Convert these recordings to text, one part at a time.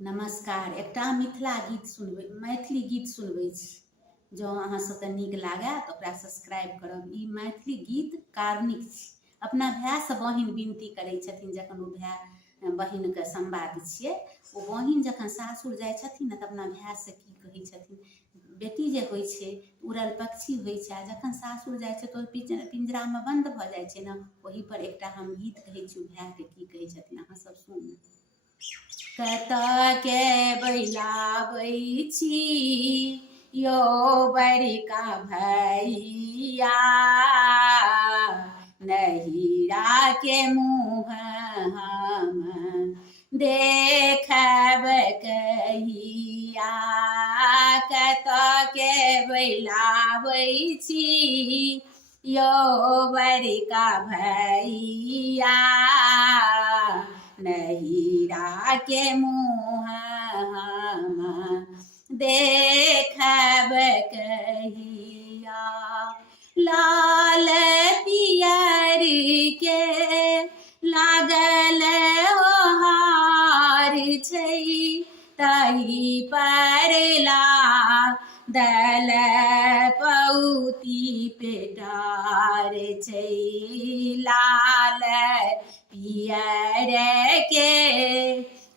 नमस्कार। एकटा मिथिला गीत सुनबै, मैथिली गीत सुनबै छी। जँ अहाँ सबके नीक लागै तऽ ओकरा सब्सक्राइब करब। ई मैथिली गीत कारुणिक छी। अपना भायसँ बहिन विनती करै छथिन, जखन ओ भाय बहिनके संवाद छियै। ओ बहिन जखन सासुर जाइ छथिन ने तऽ अपना भायसँ की कहै छथिन। बेटी जे होइ छै उड़ल पक्षी होइ छै, आ जखन सासुर जाइ छै तऽ ओ पिंजरामे बन्द भऽ जाइ छै ने। ओहीपर एकटा हम गीत कहै छी, ओ भायके की कहै छथिन, अहाँ सब सुनू। कतके बैलाबै छी यौ बड़का भैया, नहिरा के मुँह हम देखब कहिया। कतके बैलाबै छी यौ बड़का भैया, नहिरा के मुँह हम देखब कहिया। लाल पियर के लागल ओहार छै, तही पर दल पौती पेटार छै। लाल पियर के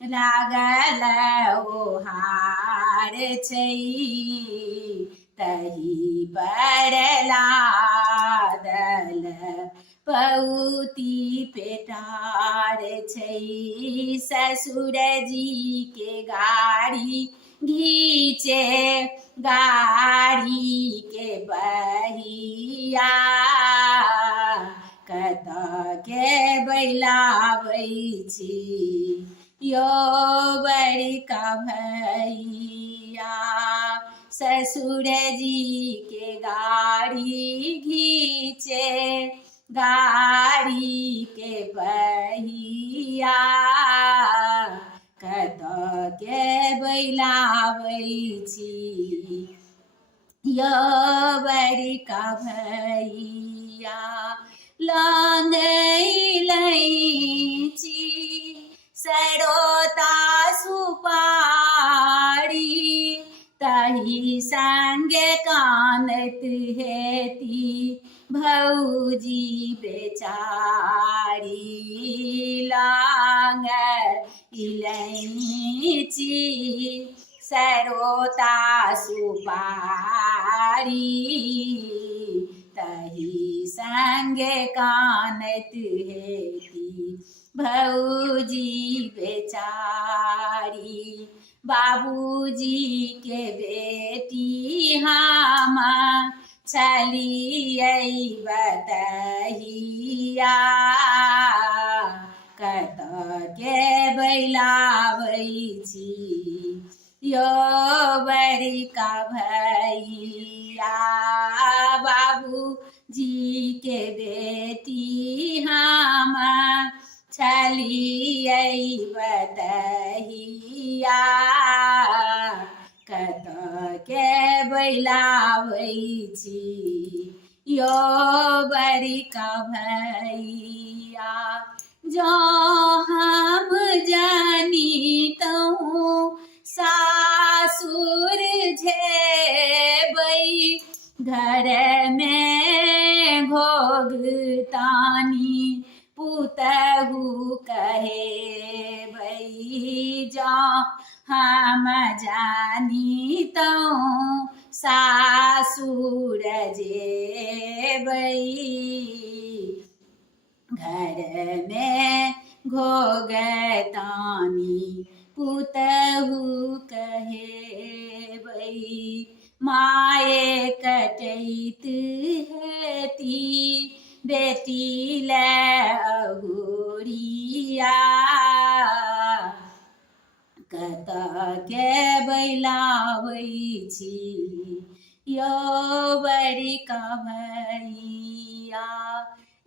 लागल ओहार छै, तही पर दल पौती पेटार छै। ससुर जी के गाड़ी घीचे गाड़ी के बहिया, कतके बैलाबै छी यौ बड़का भैया। ससुर जी के गाड़ी घीचे गाड़ी के बहिया, कतके बैलाबै छी यौ बड़का भैया। लौंग इलायची सरोता सुपारी, तही संगे कानत हेती भौजी बेचारी। लौंग इलायची सरोता सुपारी, तही संगे कानत हेती भौजी बेचारी। बाबूजी के बेटी हम छलियै बतहिया, कतके बैलाबै छी यौ बड़का भैया। बाबूजी के बेटी हम छलियै बतहिया, कतके बैलाबै छी यौ बड़का भैया। जँ हम जानितहुँ सासुर जेबै, घर में घोघतानी पुतहु कहेबै। जँ हम जानितहुँ सासुर जेबै, घर में घोघतानी पुतहु कहेबै। माये कटैत हेती बेटी ले अहुरिया, कतके बैलाबै छी यौ बड़का भैया।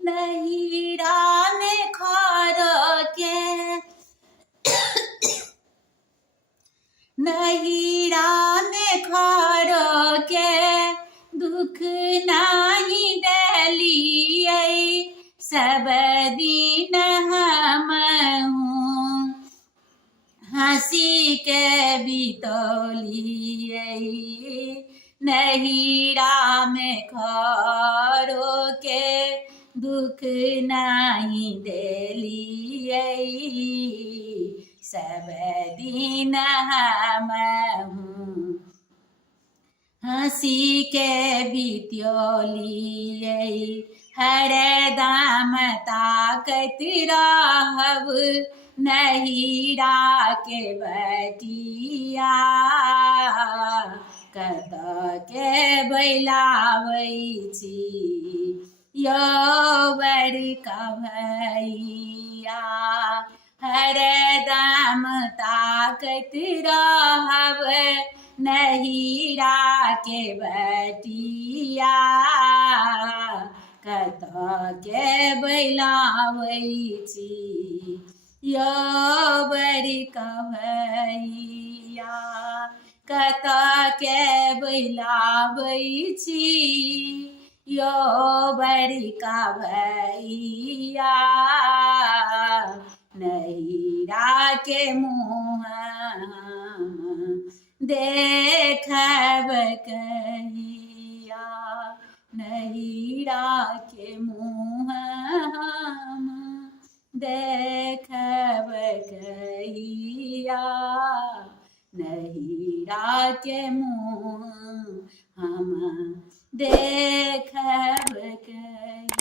नहिरा में खरके नहिरा में खरके दुख नाही देलियै, सब दिन हम हँसी हंसी के बितौलिए नहिरा में खरो के दुख नहीं देलिए सब दिन हम हंसी के बितौलिए हरदम ताकत रहब नहिरा के बटिया कत के बैलाबै छी यो बड़का भैया हरदम ताकत रहब नहिरा के बटिया कत के बैलाबै छी यो बड़का भैया कत के बैलाबै छी यो बड़का भैया नहिरा के मुँह देखब कहिया नहिरा के मुँह हम देखब कहिया नहिरा के मुँह हम देखब कहिया।